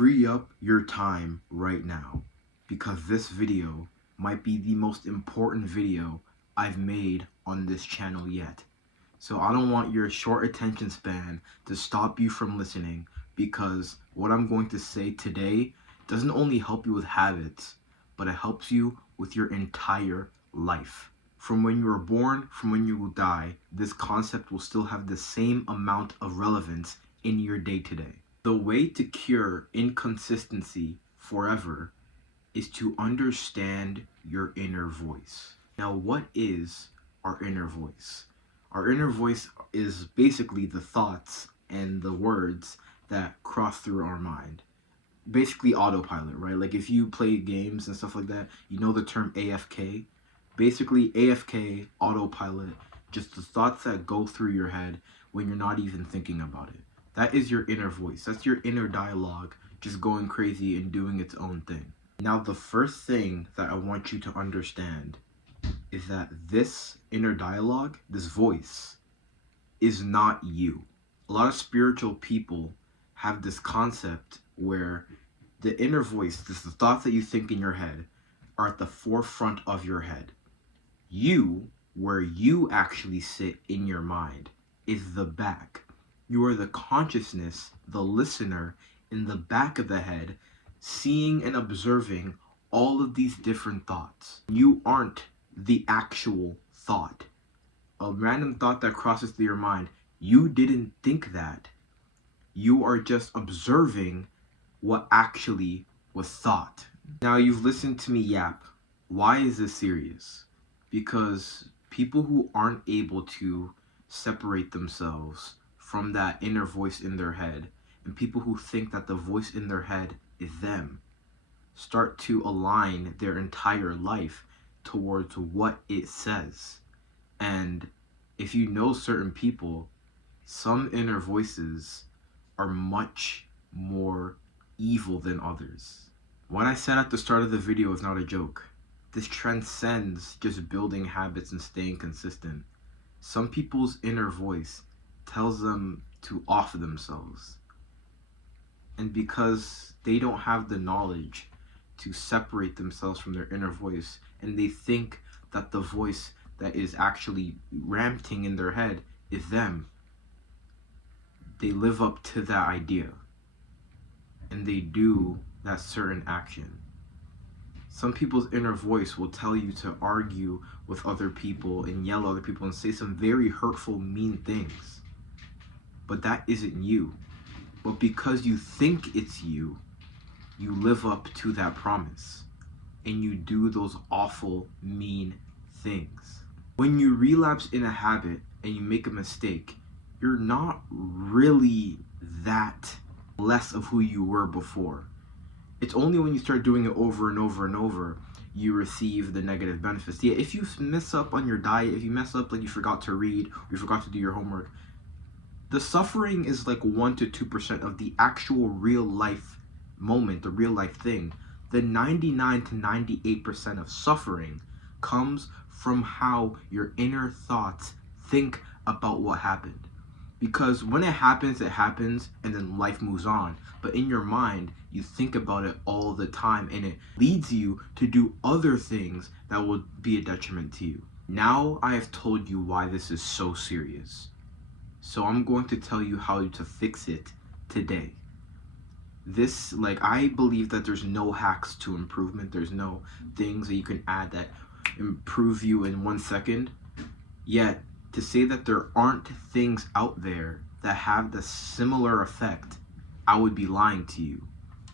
free up your time right now, because this video might be the most important video I've made on this channel yet. So I don't want your short attention span to stop you from listening, because what I'm going to say today doesn't only help you with habits, but it helps you with your entire life. From when you were born, from when you will die, this concept will still have the same amount of relevance in your day-to-day. The way to cure inconsistency forever is to understand your inner voice. Now, what is our inner voice? Our inner voice is basically the thoughts and the words that cross through our mind. Basically autopilot, right? Like if you play games and stuff like that, you know the term AFK. Basically AFK, autopilot, just the thoughts that go through your head when you're not even thinking about it. That is your inner voice. That's your inner dialogue just going crazy and doing its own thing. Now, the first thing that I want you to understand is that this inner dialogue, this voice, is not you. A lot of spiritual people have this concept where the inner voice, the thoughts that you think in your head, are at the forefront of your head. You, where you actually sit in your mind, is the back. You are the consciousness, the listener in the back of the head, seeing and observing all of these different thoughts. You aren't the actual thought. A random thought that crosses through your mind, you didn't think that. You are just observing what actually was thought. Now, you've listened to me yap. Why is this serious? Because people who aren't able to separate themselves from that inner voice in their head, and people who think that the voice in their head is them, start to align their entire life towards what it says. And if you know certain people, some inner voices are much more evil than others. What I said at the start of the video is not a joke. This transcends just building habits and staying consistent. Some people's inner voice tells them to off themselves. And because they don't have the knowledge to separate themselves from their inner voice, and they think that the voice that is actually ranting in their head is them, they live up to that idea and they do that certain action. Some people's inner voice will tell you to argue with other people and yell at other people and say some very hurtful, mean things. But that isn't you. But because you think it's you, you live up to that promise and you do those awful, mean things. When you relapse in a habit and you make a mistake, you're not really that less of who you were before. It's only when you start doing it over and over and over, you receive the negative benefits. Yeah, if you mess up on your diet, if you mess up like you forgot to read, or you forgot to do your homework, the suffering is like 1 to 2% of the actual real life moment, the real life thing. The 99 to 98% of suffering comes from how your inner thoughts think about what happened. Because when it happens, and then life moves on. But in your mind, you think about it all the time, and it leads you to do other things that will be a detriment to you. Now I have told you why this is so serious. So I'm going to tell you how to fix it today. I believe that there's no hacks to improvement. There's no things that you can add that improve you in 1 second. Yet, to say that there aren't things out there that have the similar effect, I would be lying to you.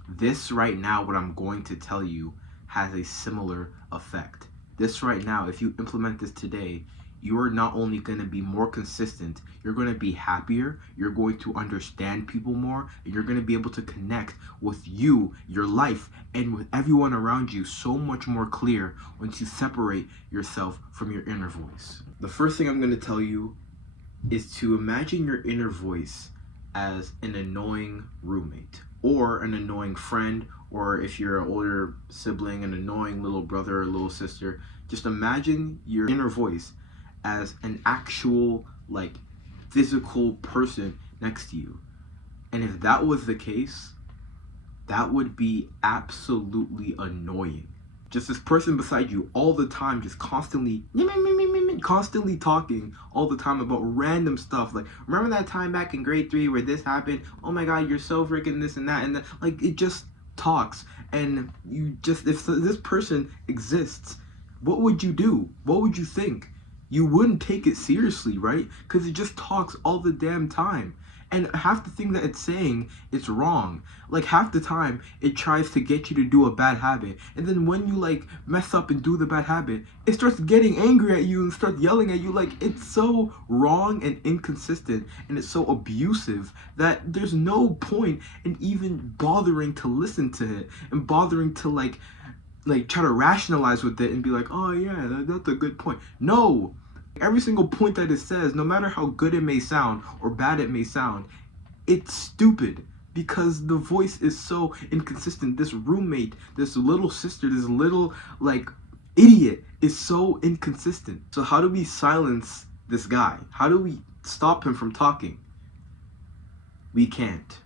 This right now, what I'm going to tell you, has a similar effect. This right now, if you implement this today, you are not only going to be more consistent, you're going to be happier, you're going to understand people more, and you're going to be able to connect with you, your life, and with everyone around you so much more clear once you separate yourself from your inner voice. The first thing I'm going to tell you is to imagine your inner voice as an annoying roommate, or an annoying friend, or if you're an older sibling, an annoying little brother or little sister. Just imagine your inner voice as an actual, physical person next to you. And if that was the case, That would be absolutely annoying. Just this person beside you all the time, just constantly talking all the time about random stuff. Like, remember that time back in grade 3 where this happened? Oh my god, you're so freaking this and that. And then, like, it just talks. And you just, if this person exists, what would you do? What would you think? You wouldn't take it seriously, right? Because it just talks all the damn time. And half the thing that it's saying, it's wrong. Like, half the time, it tries to get you to do a bad habit. And then when you, like, mess up and do the bad habit, it starts getting angry at you and starts yelling at you. Like, it's so wrong and inconsistent, and it's so abusive that there's no point in even bothering to listen to it and bothering to, like try to rationalize with it and be like, oh yeah, that's a good point. No, every single point that it says, no matter how good it may sound or bad it may sound, it's stupid because the voice is so inconsistent. This roommate, this little sister, this little, like, idiot is so inconsistent. So how do we silence this guy? How do we stop him from talking? We can't.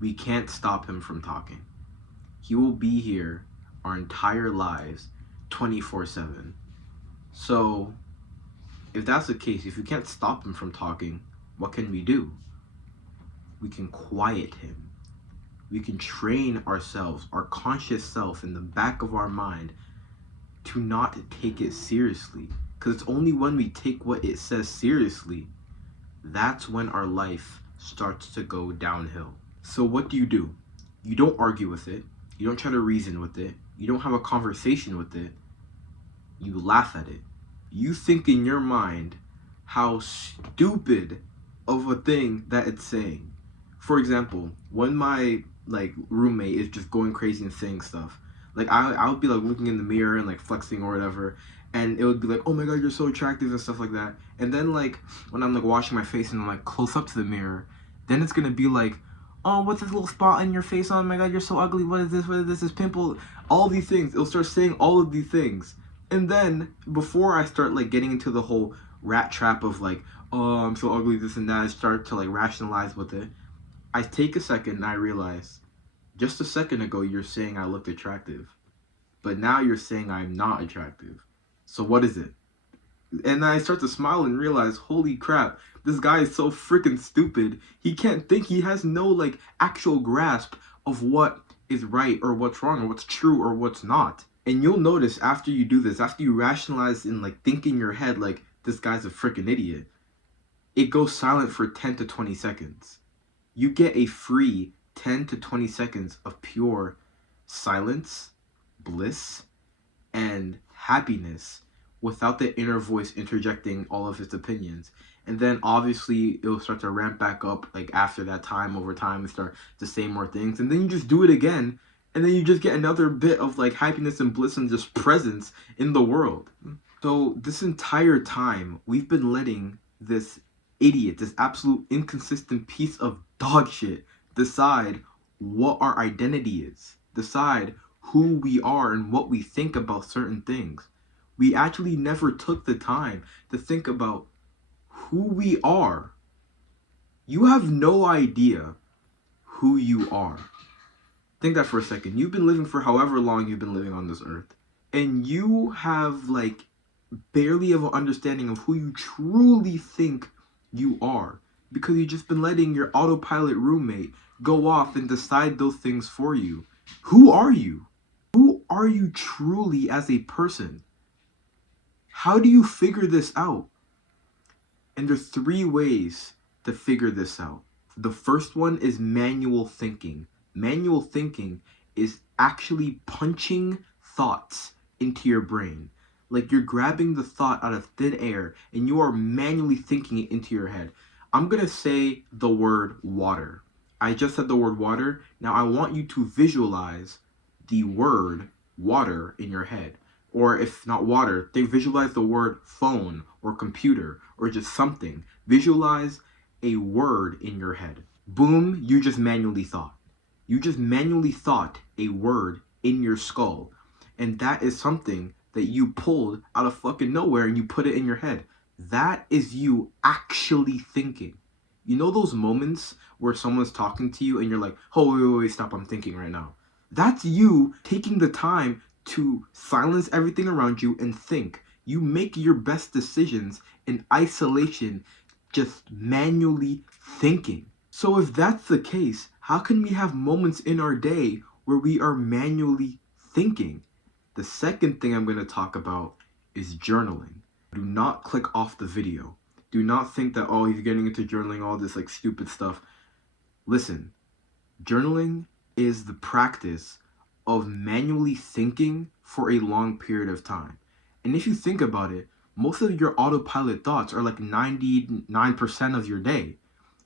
We can't stop him from talking. He will be here our entire lives 24/7. So if that's the case, if you can't stop him from talking, what can we do? We can quiet him. We can train ourselves, our conscious self in the back of our mind, to not take it seriously. Because it's only when we take what it says seriously, that's when our life starts to go downhill. So what do? You don't argue with it. You don't try to reason with it. You don't have a conversation with it. You laugh at it. You think in your mind how stupid of a thing that it's saying. For example, when my, like, roommate is just going crazy and saying stuff, like, I would be, like, looking in the mirror and, like, flexing or whatever, and it would be like, oh my god, you're so attractive and stuff like that. And then, like, when I'm, like, washing my face and I'm, like, close up to the mirror, then it's gonna be like, oh, what's this little spot on your face? Oh my god, you're so ugly. What is this? What is this? This pimple? All these things. It'll start saying all of these things. And then, before I start, like, getting into the whole rat trap of, like, oh, I'm so ugly, this and that, I start to, like, rationalize with it. I take a second and I realize, just a second ago you're saying I looked attractive. But now you're saying I'm not attractive. So what is it? And I start to smile and realize, holy crap, this guy is so freaking stupid. He can't think. He has no, like, actual grasp of what is right or what's wrong or what's true or what's not. And you'll notice after you do this, after you rationalize and, like, think in your head, like, this guy's a freaking idiot, it goes silent for 10 to 20 seconds. You get a free 10 to 20 seconds of pure silence, bliss, and happiness without the inner voice interjecting all of its opinions. And then obviously it'll start to ramp back up, like, after that time, over time, and start to say more things. And then you just do it again, and then you just get another bit of, like, happiness and bliss and just presence in the world. So this entire time, we've been letting this idiot, this absolute inconsistent piece of dog shit, decide what our identity is, decide who we are and what we think about certain things. We actually never took the time to think about who we are. You have no idea who you are. Think that for a second. You've been living for however long you've been living on this earth, and you have, like, barely of an understanding of who you truly think you are, because you've just been letting your autopilot roommate go off and decide those things for you. Who are you? Who are you truly as a person? How do you figure this out? And there's 3 ways to figure this out. The first one is manual thinking. Manual thinking is actually punching thoughts into your brain. Like, you're grabbing the thought out of thin air and you are manually thinking it into your head. I'm gonna say the word water. I just said the word water. Now I want you to visualize the word water in your head. Or if not water, visualize the word phone or computer or just something. Visualize a word in your head. Boom, you just manually thought. You just manually thought a word in your skull. And that is something that you pulled out of fucking nowhere and you put it in your head. That is you actually thinking. You know those moments where someone's talking to you and you're like, oh, wait, stop, I'm thinking right now. That's you taking the time to silence everything around you and think. You make your best decisions in isolation, just manually thinking. So if that's the case, how can we have moments in our day where we are manually thinking? The second thing I'm going to talk about is journaling. Do not click off the video. Do not think that, oh, he's getting into journaling, all this like stupid stuff. Listen, journaling is the practice of manually thinking for a long period of time. And if you think about it, most of your autopilot thoughts are like 99% of your day.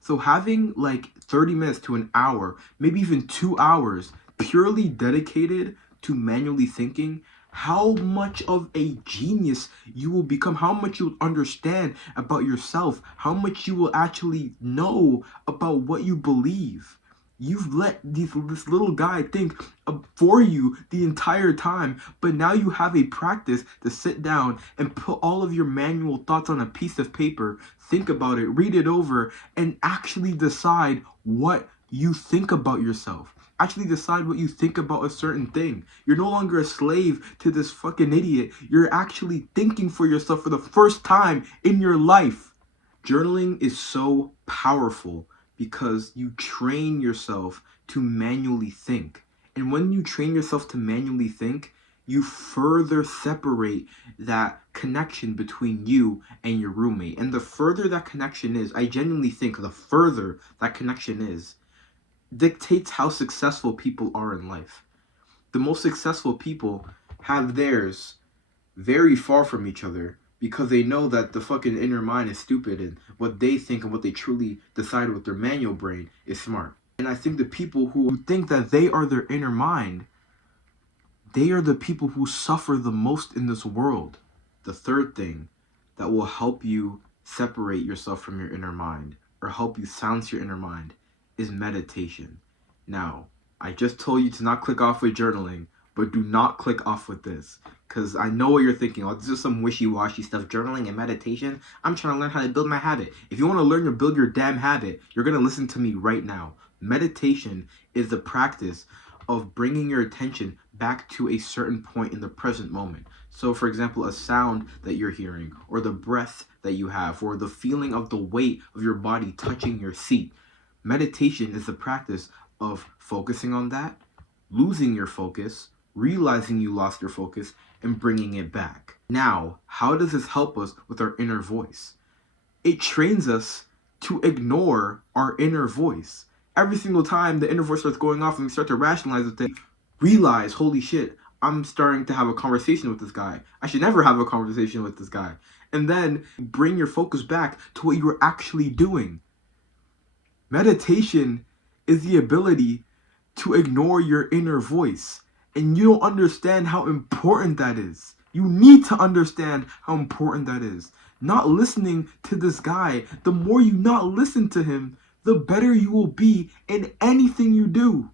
So having like 30 minutes to an hour, maybe even 2 hours, purely dedicated to manually thinking, how much of a genius you will become, how much you'll understand about yourself, how much you will actually know about what you believe. You've let this little guy think for you the entire time, but now you have a practice to sit down and put all of your manual thoughts on a piece of paper, think about it, read it over, and actually decide what you think about yourself. Actually decide what you think about a certain thing. You're no longer a slave to this fucking idiot. You're actually thinking for yourself for the first time in your life. Journaling is so powerful because you train yourself to manually think. And when you train yourself to manually think, you further separate that connection between you and your roommate. And the further that connection is, I genuinely think the further that connection is, dictates how successful people are in life. The most successful people have theirs very far from each other because they know that the fucking inner mind is stupid and what they think and what they truly decide with their manual brain is smart. And I think the people who think that they are their inner mind, they are the people who suffer the most in this world. The third thing that will help you separate yourself from your inner mind or help you silence your inner mind is meditation. Now, I just told you to not click off with journaling, but do not click off with this. Because I know what you're thinking. Oh, this is some wishy-washy stuff. Journaling and meditation. I'm trying to learn how to build my habit. If you want to learn to build your damn habit, you're going to listen to me right now. Meditation is the practice of bringing your attention back to a certain point in the present moment. So, for example, a sound that you're hearing, or the breath that you have, or the feeling of the weight of your body touching your seat. Meditation is the practice of focusing on that, losing your focus, realizing you lost your focus, and bringing it back. Now, how does this help us with our inner voice? It trains us to ignore our inner voice. Every single time the inner voice starts going off and we start to rationalize with it, realize, holy shit, I'm starting to have a conversation with this guy. I should never have a conversation with this guy. And then bring your focus back to what you were actually doing. Meditation is the ability to ignore your inner voice. And you don't understand how important that is. You need to understand how important that is. Not listening to this guy, the more you not listen to him, the better you will be in anything you do.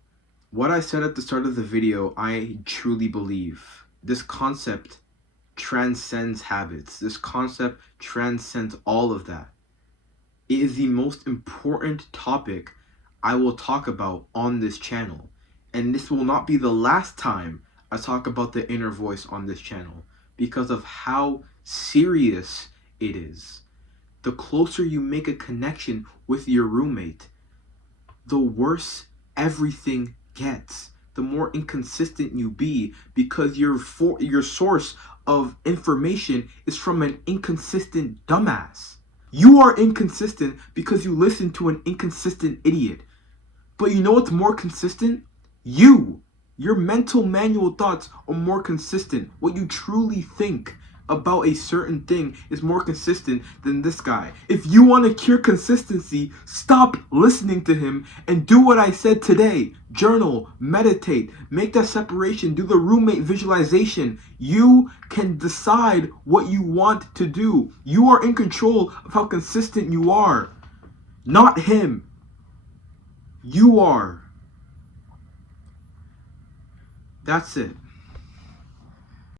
What I said at the start of the video, I truly believe. This concept transcends habits. This concept transcends all of that. It is the most important topic I will talk about on this channel. And this will not be the last time I talk about the inner voice on this channel because of how serious it is. The closer you make a connection with your roommate, the worse everything gets. The more inconsistent you be because your source of information is from an inconsistent dumbass. You are inconsistent because you listen to an inconsistent idiot. But you know what's more consistent? You. Your mental manual thoughts are more consistent. What you truly think about a certain thing is more consistent than this guy. If you want to cure consistency, stop listening to him and do what I said today. Journal, meditate, make that separation, do the roommate visualization. You can decide what you want to do. You are in control of how consistent you are. Not him. You are. That's it.